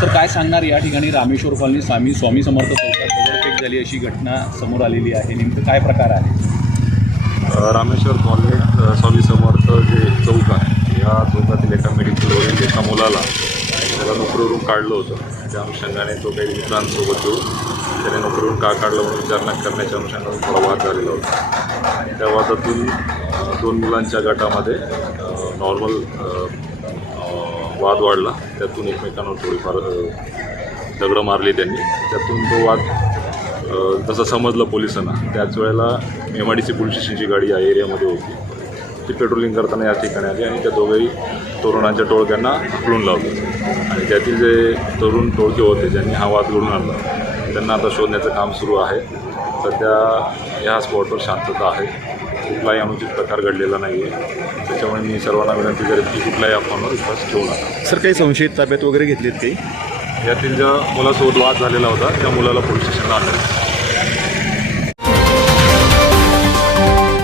Sir काय सांगणार या ठिकाणी रामेश्वर कॉलनी स्वामी समर्थ चौकात दगडफेक झाली अशी घटना समोर आलेली आहे, नेमकं काय प्रकार आहे? रामेश्वर कॉलनीत स्वामी समर्थ जे चौक आहे या चौकातील एका मेडिकलवरील एका मुलाला त्याला नोकरीवरून काढलं होतं. त्या अनुषंगाने तो काही मित्रांसोबत येऊन त्याने नोकरीवरून का काढलं म्हणून विचारणा करण्याच्या अनुषंगाने थोडा वाद झालेला होता. त्या वादातून दोन मुलांच्या गटामध्ये नॉर्मल वाद वाढला. त्यातून एकमेकांवर थोडीफार दगडं मारली त्यांनी. त्यातून तो वाद जसं समजलं पोलिसांना त्याच वेळेला MIDC पोलीस स्टेशनची गाडी या एरियामध्ये होती. ती पेट्रोलिंग करताना या ठिकाणी आली आणि त्या दोघंही तरुणांच्या टोळक्यांना हाकलून लावलं आणि त्यातील जे तरुण टोळके होते ज्यांनी हा वाद घडून आणला त्यांना आता शोधण्याचं काम सुरू आहे. सध्या ह्या स्पॉटवर शांतता आहे, कुठलाही अनुचित प्रकार घडलेला नाही आहे. त्याच्यामुळे मी सर्वांना विनंती करेन की कुठल्याही अफवांवर विश्वास ठेवू नका. सर काही संशयित ताब्यात वगैरे घेतलेत काही? यातील ज्या मुलासोबत वाद झालेला होता त्या मुलाला पोलीस स्टेशनला आणलं.